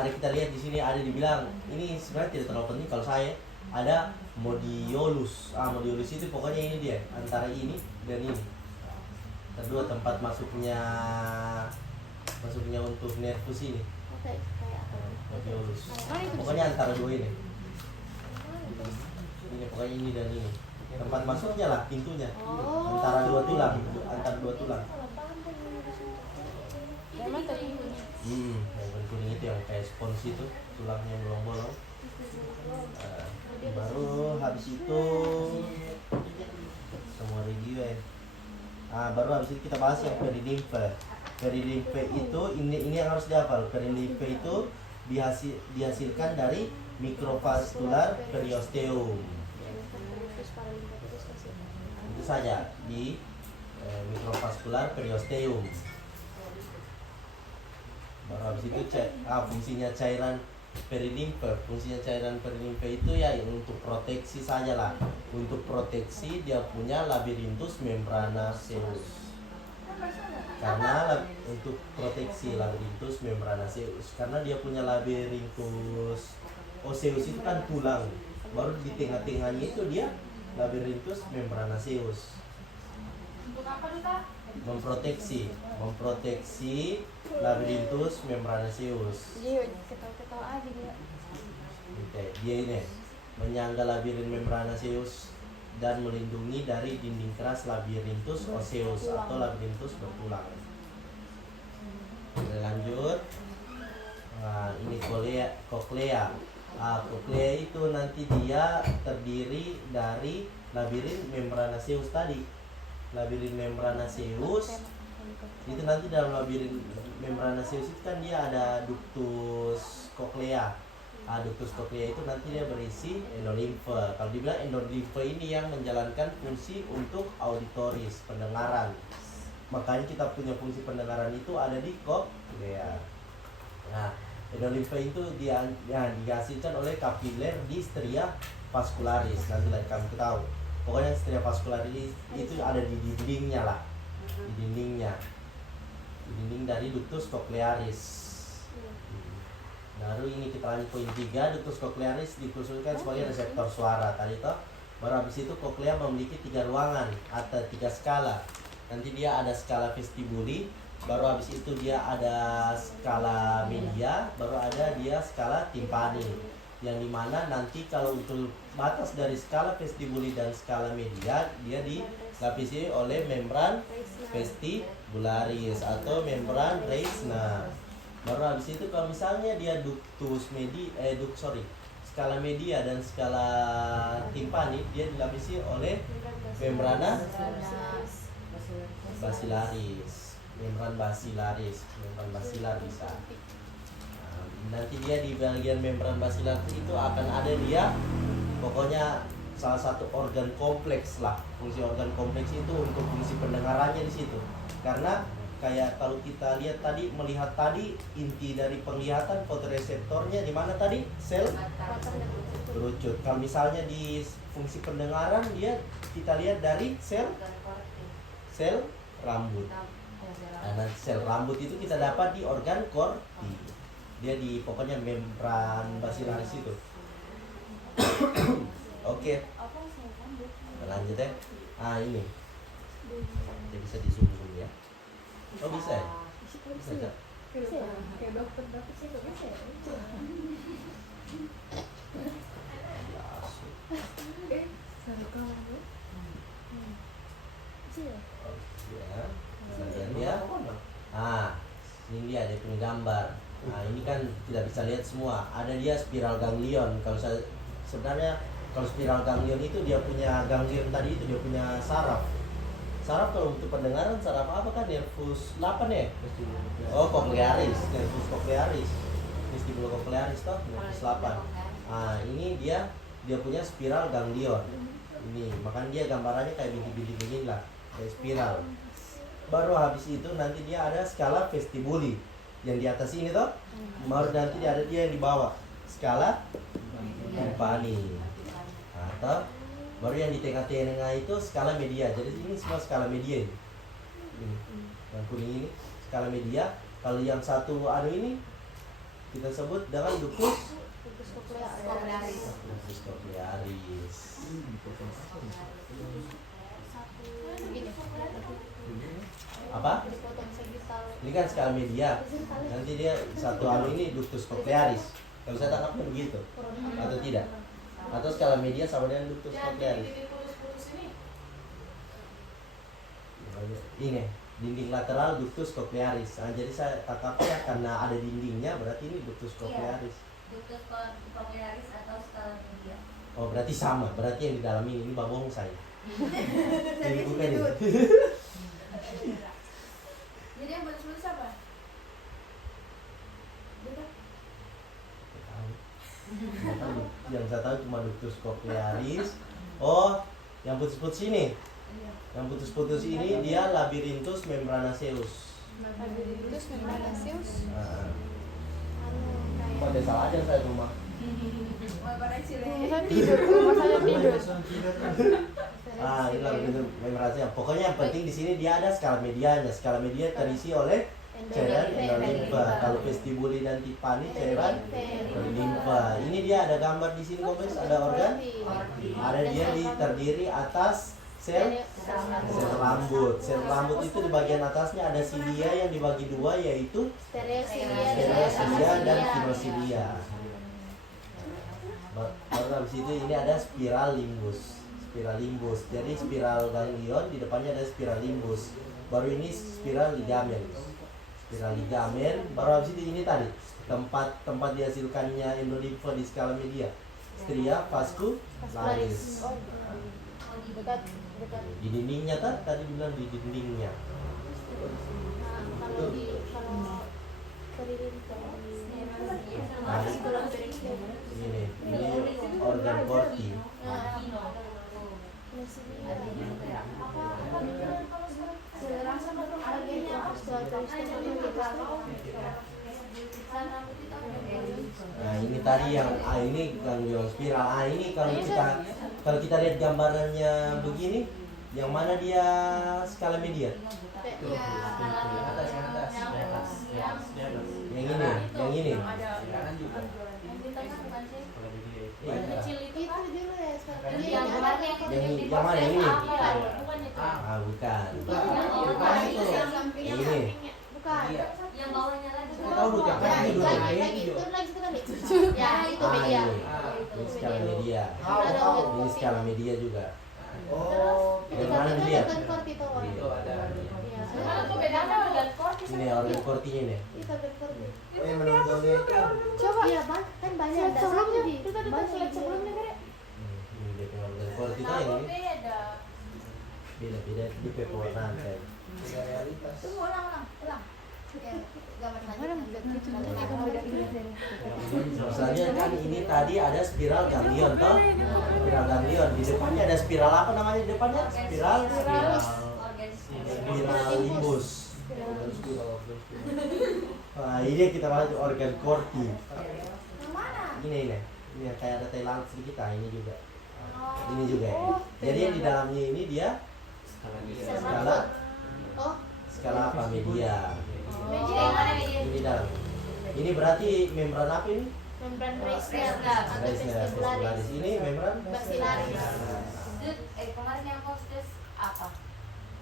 ada kita lihat di sini ada dibilang ini sebenarnya tidak terlalu penting kalau saya ada modiolus. Modiolus itu pokoknya ini dia antara ini dan ini. Kedua tempat masuknya untuk nervus ini. Modiolus. Pokoknya antara dua ini. Ini pokoknya ini dan ini. Tempat masuknya lah pintunya. Antara dua tulang, antara dua tulang. Yang kuning itu yang kayak spons itu, tulangnya yang bolong-bolong. Baru habis itu semua review ya. Baru habis itu kita bahas yang perilimfe. Perilimfe itu ini yang harus dihafal. Perilimfe itu dihasilkan dari mikrovaskular periosteum. Itu saja di mikrovaskular periosteum. Baru habis itu fungsinya cairan perilimfe. Fungsinya cairan perilimfe itu ya untuk proteksi saja lah. Untuk proteksi dia punya labirinthus membranaceus. Karena untuk proteksi labirinthus membranaceus, karena dia punya labirinthus osseus itu kan tulang. Baru di tengah-tengahnya itu dia labirinthus membranaceus. Untuk apa Duta? Memproteksi labirinthus membranaceus. Iya, ketawa-ketawa aja dia. Oke, dia ini menyangga labirin membranaceus dan melindungi dari dinding keras labirinthus osseus atau labirinthus bertulang. Lanjut. Ini cochlea. Cochlea itu nanti dia terdiri dari labirin membranaceus tadi. Labirin membranaceus itu nanti dalam labirin membranaceus itu kan dia ada ductus cochlea. Ductus cochlea itu nanti dia berisi endolimfe. Kalau dibilang endolimfe ini yang menjalankan fungsi untuk auditoris, pendengaran. Makanya kita punya fungsi pendengaran itu ada di cochlea. Endolimfe itu dihasilkan oleh kapiler di stria vascularis. Nanti lagi kamu tahu. Pokoknya stria vascularis itu ada di dindingnya lah. Di dindingnya. Di dinding dari ductus cochlearis. Baru ini kita lanjut poin 3, ductus cochlearis dikhususkan sebagai reseptor suara tadi toh. Baru habis itu cochlea memiliki 3 ruangan atau 3 skala. Nanti dia ada skala vestibuli, baru habis itu dia ada skala media, baru ada dia skala timpani. Yang dimana nanti kalau untuk batas dari skala vestibuli dan skala media dia dilapisi oleh membran vestibularis atau membran Reissner. Baru habis itu kalau misalnya dia skala media dan skala timpani dia dilapisi oleh membrana basilaris, membran basilar bisa. Nanti dia di bagian membran basilar itu akan ada dia pokoknya salah satu organ kompleks lah. Fungsi organ kompleks itu untuk fungsi pendengarannya di situ. Karena kayak kalau kita lihat tadi, melihat tadi, inti dari penglihatan fotoreseptornya di mana tadi? Sel kerucut. Kalau misalnya di fungsi pendengaran dia kita lihat dari sel rambut. Nah, sel rambut itu kita dapat di organ korti. Dia di pokoknya membran basilaris itu. Oke. Lanjut ya. Ini. Jadi bisa di zoom dulu ya. Oh bisa ya? Bisa ya? Kayak dokter sih nggak bisa ya? Kemudian dia, ini dia punya gambar. Ini kan tidak bisa lihat semua. Ada dia spiral ganglion. Kalau sebenarnya kalau spiral ganglion itu dia punya ganglion tadi itu dia punya saraf. Saraf kalau untuk pendengaran saraf apa kan? Nervus 8 ya? Oh, cochlearis, nervus cochlearis. Vestibulocochlearis toh, nervus 8. Ini dia punya spiral ganglion. Ini, makanya dia gambarannya kayak bintik-bintik begini lah, kayak spiral. Baru habis itu nanti dia ada skala vestibuli. Yang di atas ini toh, baru nanti ada dia yang di bawah. Skala timpani. Atau baru yang di tengah-tengah itu skala media. Jadi ini semua skala media ini. Yang kuning ini skala media. Kalau yang satu ini kita sebut dengan ductus Ductus cochlearis. Begini. Apa? Dipotong segital. Ini kan skala media. Nanti dia satu ini ductus cochlearis. Kalau saya tangkapnya begitu atau tidak? Atau skala media sama dengan ductus cochlearis? Ini dinding lateral ductus cochlearis. Nah, jadi saya tangkapnya karena ada dindingnya berarti ini ductus cochlearis. Ductus cochlearis atau skala media. Oh berarti sama. Berarti yang di dalam ini babong saya. Jadi bukan ini. Jadi yang putus-putus apa? Nggak tahu. Yang saya tahu cuma ductus cochlearis. Oh, yang putus-putus ini. Yang putus-putus ini dia labyrinthus membranaceus. Labyrinthus membranaceus. Nah, Anu kok ada salah aja saya rumah. saya tidur, rumah saya tidur. Ah, ini labyrinthus membranaceus. Pokoknya yang penting di sini dia ada skala medianya. Skala media terisi oleh cairan endolimfa. Kalau vestibuli dan timpani cairan endolimfa. Ini dia ada gambar di sini guys, ada organ. Ada dia terdiri atas sel rambut. Sel rambut itu di bagian atasnya ada silia yang dibagi dua yaitu stereocilia dan kinosilia. Baru habis itu ini ada spiral limbus. Spiral limbus. Jadi spiral ganglion di depannya ada spiral limbus. Baru ini spiral ligamen. Spiral ligamen. Baru habis itu ini tadi tempat dihasilkannya endolimfa di skala media. Stria vascularis. Dekat. Di dindingnya kan tadi bilang di dindingnya. Nah, kalau perilinfa Ini organ Corti. Nah ini tadi yang ini ganglion spiral. Ini kalau kita lihat gambarannya begini, yang mana dia skala media? Yang ini. kecil itu dulu ya sekarang. Yang mana Yang mana yang ini? Ah bukan. Yang ini. Bukan. Yang bawahnya lagi. Tahu bukan? Ya, Ini dulu. lagi itu lagi. Ya, itu Ah, media. ini skala media. Ada Ini skala media juga. Oh, Itu Yang mana kan dilihat? organ Corti tuh. itu ada. Iya. Apa bedanya organ Corti Ini organ Cortinya nih. Itu organ Corti. Oh, yang menonjolnya itu. Coba. Iya, kan banyak ada sebelumnya. di. Banyak sebelumnya kan. Ini dia punya organ Corti itu yang ini. Beda di pewarnaan kayak. Tidak realitas. Tunggu ulang. Gambar Misalnya kan ini tadi ada spiral ganglion toh. Spiral ganglion di depannya ada spiral apa namanya di depannya? Spiral limbus. Nah, ini kita bahas organ Corti. Ini yang kayak ada tai lalat sedikit. Nah, ini juga. Ini juga ya. Jadi yang di dalamnya ini dia skala apa media. Ini dalam. Ini berarti membran apa ini? Membran Reisner atau Reisner, vestibularis. Ini membran Basilaris. kemarin yang hostess apa?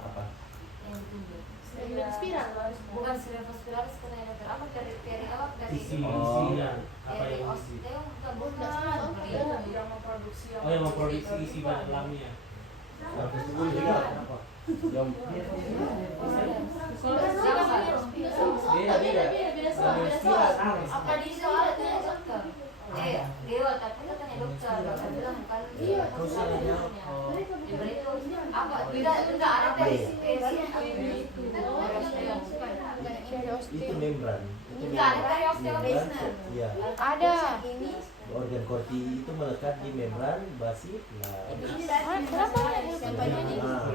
apa? Yang tumbuh. Membran spiral. Bukan spiralis karena ada apa dari apa dari Apa dari yang isi? osteum bukan Yang memproduksi Oh, yang memproduksi isi pada dalamnya. Vestibul juga apa? Yang Beda. apa di soal itu dokter dewa tapi katanya dokter bilang bukan apa tidak ada dari itu membran. Enggak ada dari osteum. Iya. Ada. Organ Corti itu melekat di membran basilar. Kenapa yang tempatnya ini? Nah,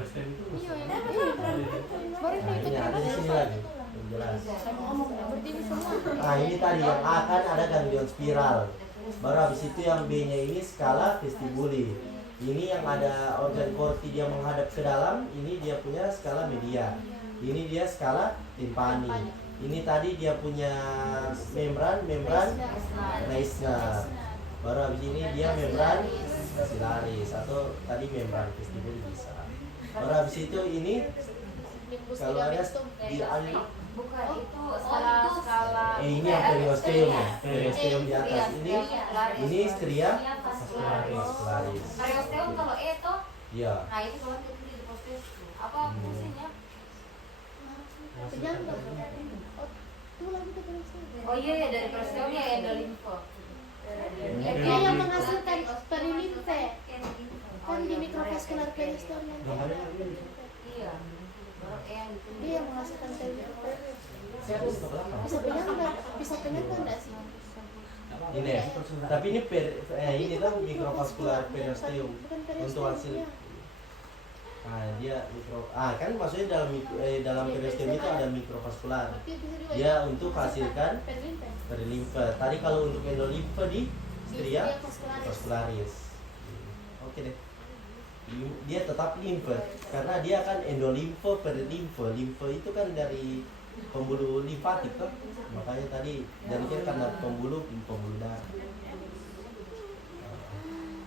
Baru ini ada di sini lagi. Yang jelas. berdiri semua. Nah ini tadi yang A kan ada ganglion spiral. Baru habis itu yang B-nya ini skala vestibuli. Ini yang ada organ Corti dia menghadap ke dalam. Ini dia punya skala media. Ini dia skala timpani. Ini tadi dia punya membran Reisner. Baru habis ini dia membran basilaris atau tadi membran vestibul bisa. Baru habis itu ini Nimbus kalau ada ligamestum. di Bukan itu skala ini yang periosteum ya, periosteum di atas ini stria vascularis. Periosteum kalau itu, Iya. nah itu kalau di postes apa fungsinya? Penyangga. Oh, tulang itu periosteum. Oh iya ya dari periosteum ya endolimfe. Dia yang menghasilkan perilimfe. Kan di mikrovaskular periosteum nanti. Iya. Baru yang itu. Dia yang menghasilkan perilimfe. Bisa penyangga enggak sih? Ini ya. Tapi ini ini kan mikrovaskular periosteum Bukan untuk hasil. periosteumnya. Nah, dia kan maksudnya dalam periosteum itu ada mikrovaskular. Tapi bisa juga Dia untuk hasilkan perilimfe. perilimfe. Tadi kalau untuk endolimfe di stria vascularis. vascularis. Oke deh. Dia tetap limfe karena dia kan endolimfe perilimfe. Limfe itu kan dari pembuluh limfatik kan. Makanya tadi dari dia karena pembuluh darah.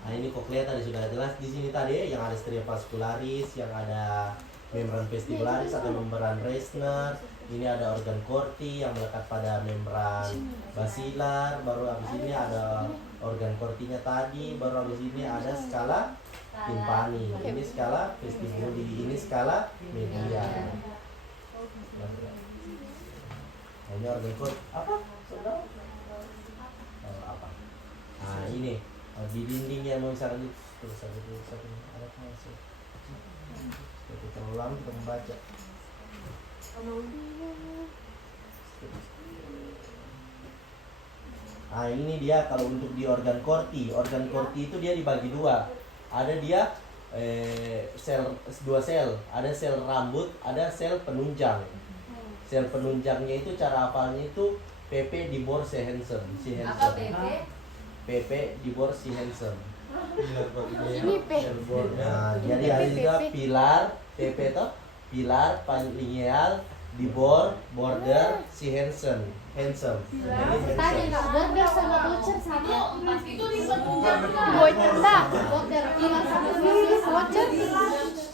Nah, ini koklea tadi sudah jelas di sini tadi yang ada stria vascularis, yang ada membran vestibularis atau membran Reisner. Ini ada organ corti yang melekat pada membran basilar. Baru habis ini ada organ cortinya tadi. Baru habis ini ada skala timpani. Ini skala vestibuli. Ini skala media. Nah, ini organ corti apa? Saudara? Apa? Nah, ini di dindingnya mau misalkan itu satu ada apa sih? Jadi terlalu lama kita membaca. Nah, ini dia kalau untuk di organ corti itu dia dibagi dua. Ada dia dua sel, ada sel rambut, ada sel penunjang. Sel penunjangnya itu cara hafalnya itu PP di bor Sihensen. Apa PP? PP di bor Sihensen. Ini P. Nah, jadi ada juga pilar PP itu pilar lineal di bor border Sihensen. Handsome. Tanya nggak border sama voucher sama? Itu disebut Border pilar sama voucher.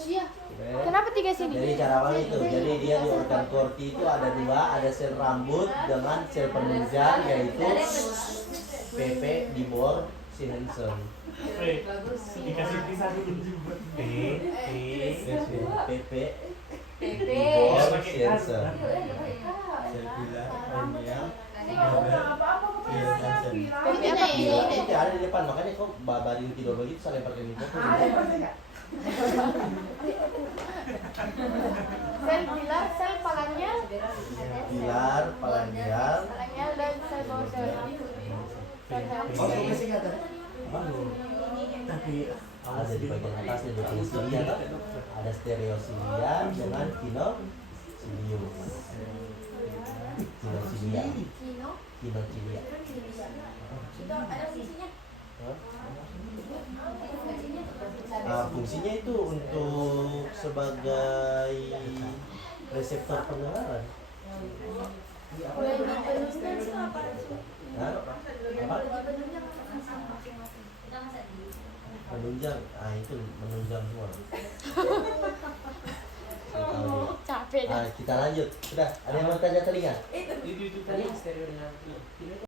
Iya. Kenapa tiga sini? Jadi cara awal itu, jadi dia di organ corti itu ada dua, ada sel rambut dengan sel penunjang yaitu PP di bor Sihensen. Dikasih pisah dulu. PP PP. di bor Sihensen. Itu ada di depan, makanya kok babarin tidur begitu saya lempar ke mikrofon. Sel pilar, sel palanial, Pilar, palangial, palanial dan sel border. Tapi ada di bagian atasnya definisinya kan? Ada stereosilia dengan kinocilium. Kinocilia. Kinocilia. Fungsinya itu untuk sebagai reseptor pendengaran. Hah? Apa? Menunjang, itu menunjang semua. Capek dah. Kita lanjut. Sudah, ada yang mau tanya telinga? itu tadi stereo dengan